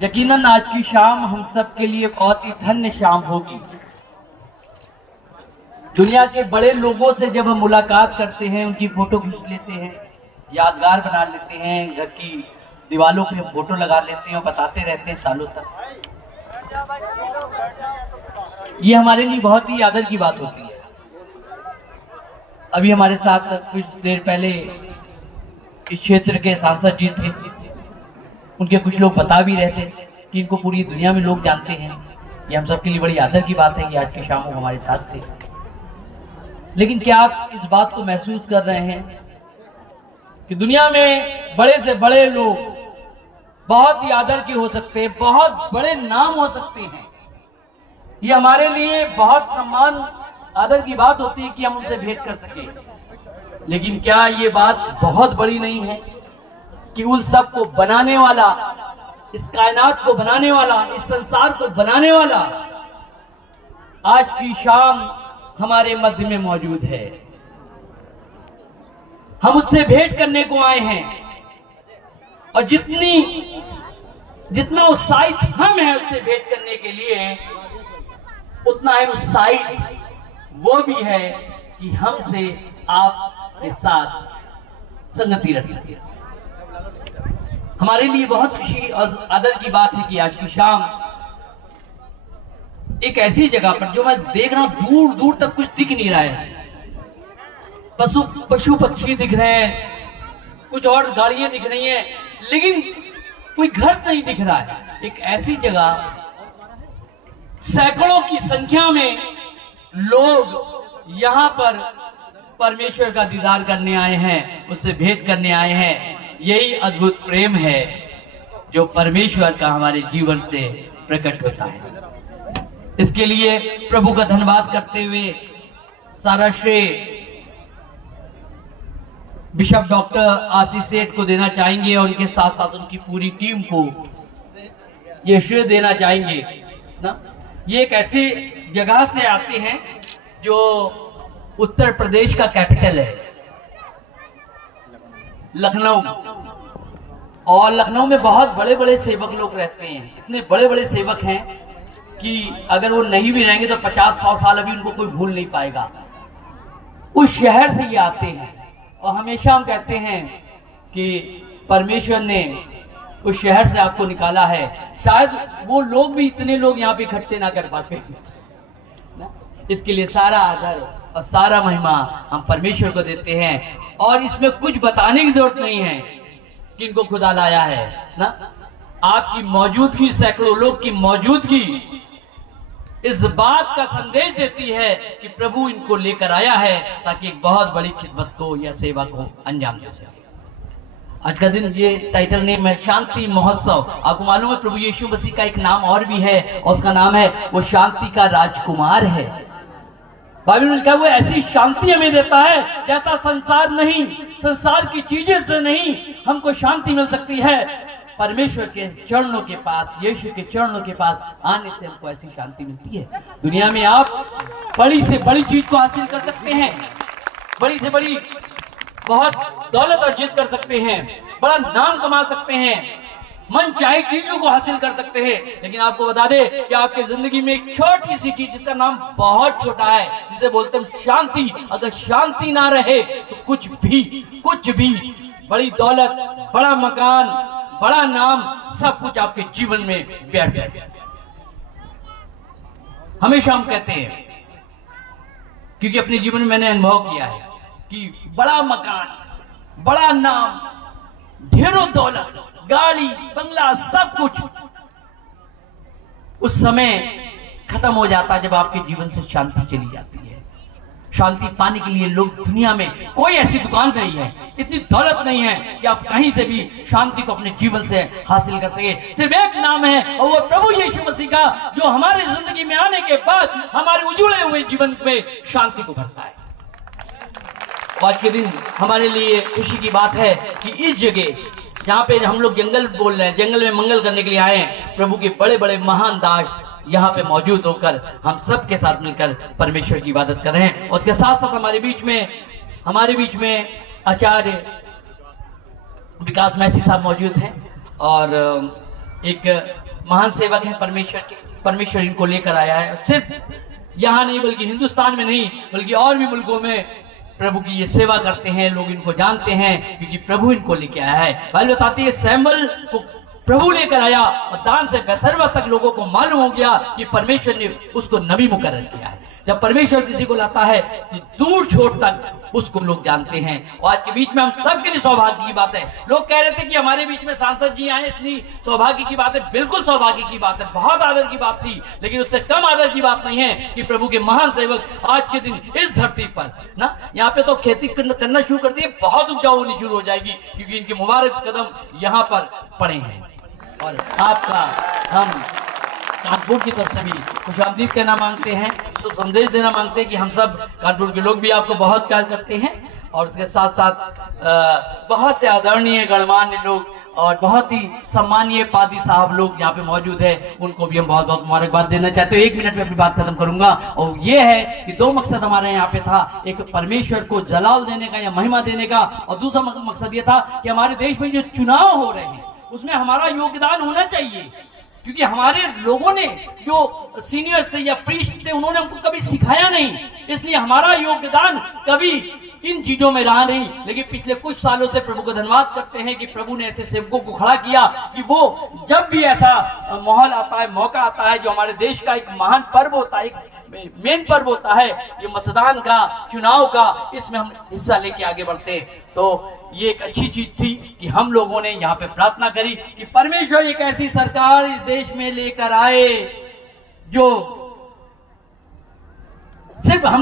यकीनन आज की शाम हम सब के लिए बहुत ही धन्य शाम होगी। दुनिया के बड़े लोगों से जब हम मुलाकात करते हैं, उनकी फोटो खींच लेते हैं, यादगार बना लेते हैं, घर की दीवारों पे हम फोटो लगा लेते हैं और बताते रहते हैं सालों तक। ये हमारे लिए बहुत ही आदर की बात होती है। अभी हमारे साथ कुछ देर पहले इस क्षेत्र के सांसद जी थे, उनके कुछ लोग बता भी रहे थे कि इनको पूरी दुनिया में लोग जानते हैं। ये हम सबके लिए बड़ी आदर की बात है कि आज की शाम वो हमारे साथ थे। लेकिन क्या आप इस बात को महसूस कर रहे हैं कि दुनिया में बड़े से बड़े लोग बहुत ही आदर के हो सकते हैं, बहुत बड़े नाम हो सकते हैं। ये हमारे लिए बहुत सम्मान आदर की बात होती है कि हम उनसे भेंट कर सके। लेकिन क्या ये बात बहुत बड़ी नहीं है कि उन सब को बनाने वाला, इस कायनात को बनाने वाला, इस संसार को बनाने वाला आज की शाम हमारे मध्य में मौजूद है। हम उससे भेंट करने को आए हैं और जितना उत्साहित हम हैं उससे भेंट करने के लिए, उतना ही उत्साहित वो भी है कि हमसे आपके साथ संगति रख सके। हमारे लिए बहुत खुशी और आदर की बात है कि आज की शाम एक ऐसी जगह पर, जो मैं देख रहा हूं दूर दूर तक कुछ दिख नहीं रहा है, पशु पक्षी दिख रहे हैं, कुछ और गाड़ियां दिख रही हैं, लेकिन कोई घर नहीं दिख रहा है। एक ऐसी जगह, सैकड़ों की संख्या में लोग यहां पर परमेश्वर का दीदार करने आए हैं, उससे भेंट करने आए हैं। यही अद्भुत प्रेम है जो परमेश्वर का हमारे जीवन से प्रकट होता है। इसके लिए प्रभु का धन्यवाद करते हुए सारा श्रेय बिशप डॉक्टर आशीष सेठ को देना चाहेंगे और उनके साथ साथ उनकी पूरी टीम को ये श्रेय देना चाहेंगे ना। ये एक ऐसी जगह से आते हैं जो उत्तर प्रदेश का कैपिटल है, लखनऊ। और लखनऊ में बहुत बड़े बड़े सेवक लोग रहते हैं। इतने बड़े बड़े सेवक हैं कि अगर वो नहीं भी रहेंगे तो 50-100 साल अभी उनको कोई भूल नहीं पाएगा। उस शहर से ये आते हैं और हमेशा हम कहते हैं कि परमेश्वर ने उस शहर से आपको निकाला है। शायद वो लोग भी इतने लोग यहाँ पे इकट्ठे ना कर पाते ना। इसके लिए सारा आदर और सारा महिमा हम परमेश्वर को देते हैं। और इसमें कुछ बताने की जरूरत नहीं है कि इनको खुदा लाया है ना। आपकी मौजूदगी, सैकड़ों लोग की मौजूदगी इस बात का संदेश देती है कि प्रभु इनको लेकर आया है ताकि एक बहुत बड़ी खिदमत को या सेवा को अंजाम दे सके। आज का दिन, ये टाइटल नेम है शांति महोत्सव। आपको मालूम है प्रभु यीशु मसीह का एक नाम और भी है और उसका नाम है वो शांति का राजकुमार है। बाइबल में लिखा है वो ऐसी शांति हमें देता है जैसा संसार नहीं, संसार की चीजें से नहीं हमको शांति मिल सकती है। परमेश्वर के चरणों के पास, यीशु के चरणों के पास आने से हमको ऐसी शांति मिलती है। दुनिया में आप बड़ी से बड़ी चीज को हासिल कर सकते हैं, बड़ी से बड़ी बहुत दौलत अर्जित कर सकते हैं, बड़ा नाम कमा सकते हैं, मन चाहे चीजों को हासिल कर सकते हैं। लेकिन आपको बता दे कि आपकी जिंदगी में एक छोटी सी चीज जिसका नाम बहुत छोटा है, जिसे बोलते हैं शांति, अगर शांति ना रहे तो कुछ भी बड़ी दौलत, बड़ा मकान, बड़ा नाम, सब कुछ आपके जीवन में व्यर्थ है। हमेशा हम कहते हैं, क्योंकि अपने जीवन में मैंने अनुभव किया है कि बड़ा मकान, बड़ा नाम, ढेरों दौलत, गाड़ी, बंगला, सब कुछ उस समय खत्म हो जाता है जब आपके जीवन से शांति चली जाती है। शांति पाने के लिए लोग, दुनिया में कोई ऐसी दुकान नहीं है, इतनी दौलत नहीं है कि आप कहीं से भी शांति को अपने जीवन से हासिल कर सके। सिर्फ एक नाम है और वो प्रभु यीशु मसीह का, जो हमारे जिंदगी में आने के बाद हमारे उजड़े हुए जीवन पे शांति को भरता है। आज के दिन हमारे लिए खुशी की बात है कि इस जगह जहाँ पे हम लोग जंगल बोल रहे हैं, जंगल में मंगल करने के लिए आए हैं, प्रभु के बड़े बड़े महान दास यहाँ पे मौजूद होकर हम सब के साथ मिलकर परमेश्वर की इबादत कर रहे हैं। और उसके साथ साथ हमारे बीच में आचार्य विकास मैसी साहब मौजूद हैं और एक महान सेवक है परमेश्वर के, परमेश्वर इनको लेकर आया है। सिर्फ यहाँ नहीं बल्कि हिंदुस्तान में नहीं बल्कि और भी मुल्कों में प्रभु की ये सेवा करते हैं, लोग इनको जानते हैं क्योंकि प्रभु इनको लेके आया है। बाइबल बताती है सैमुअल को प्रभु लेकर आया और दान से बेसरवा तक लोगों को मालूम हो गया कि परमेश्वर ने उसको नबी मुकर्रर किया है। जब परमेश्वर किसी को लाता है तो दूर छोर तक उसको लोग जानते हैं। और आज के बीच में हम सबके लिए सौभाग्य की बात है। लोग कह रहे थे कि हमारे बीच में सांसद जी आए, इतनी सौभाग्य की बात है। बिल्कुल सौभाग्य की बात है, बहुत आदर की बात थी, लेकिन उससे कम आदर की बात नहीं है कि प्रभु के महान सेवक आज के दिन इस धरती पर ना, यहाँ पे तो खेती करना शुरू कर दिए, बहुत उपजाऊ होनी शुरू हो जाएगी क्योंकि इनके मुबारक कदम यहाँ पर पड़े हैं। और आपका हम कानपुर की तरफ से भी खुशामदीद कहना मांगते हैं, शुभ संदेश देना मांगते हैं कि हम सब कानपुर के लोग भी आपको बहुत प्यार करते हैं। और उसके साथ साथ बहुत से आदरणीय गणमान्य लोग और बहुत ही सम्मानीय पादी साहब लोग यहाँ पे मौजूद है, उनको भी हम बहुत बहुत मुबारकबाद देना चाहते हैं। 1 मिनट में अपनी बात खत्म करूंगा और ये है कि 2 मकसद हमारे यहाँ पे था, एक परमेश्वर को जलाल देने का या महिमा देने का, और दूसरा मकसद ये था कि हमारे देश में जो चुनाव हो रहे हैं उसमें हमारा योगदान होना चाहिए, क्योंकि हमारे लोगों ने जो सीनियर्स थे या प्रीस्ट थे उन्होंने हमको कभी सिखाया नहीं, इसलिए हमारा योगदान कभी इन चीजों में रहा नहीं। लेकिन पिछले कुछ सालों से प्रभु को धन्यवाद करते हैं कि प्रभु ने ऐसे सेवकों को खड़ा किया कि वो जब भी ऐसा माहौल आता है, मौका आता है, जो हमारे देश का एक महान पर्व होता है, एक मेन पर्व होता है ये मतदान का, चुनाव का, इसमें हम हिस्सा लेके आगे बढ़ते हैं। तो ये एक अच्छी चीज थी कि हम लोगों ने यहाँ पे प्रार्थना करी कि परमेश्वर एक ऐसी सरकार इस देश में लेकर आए जो सिर्फ हम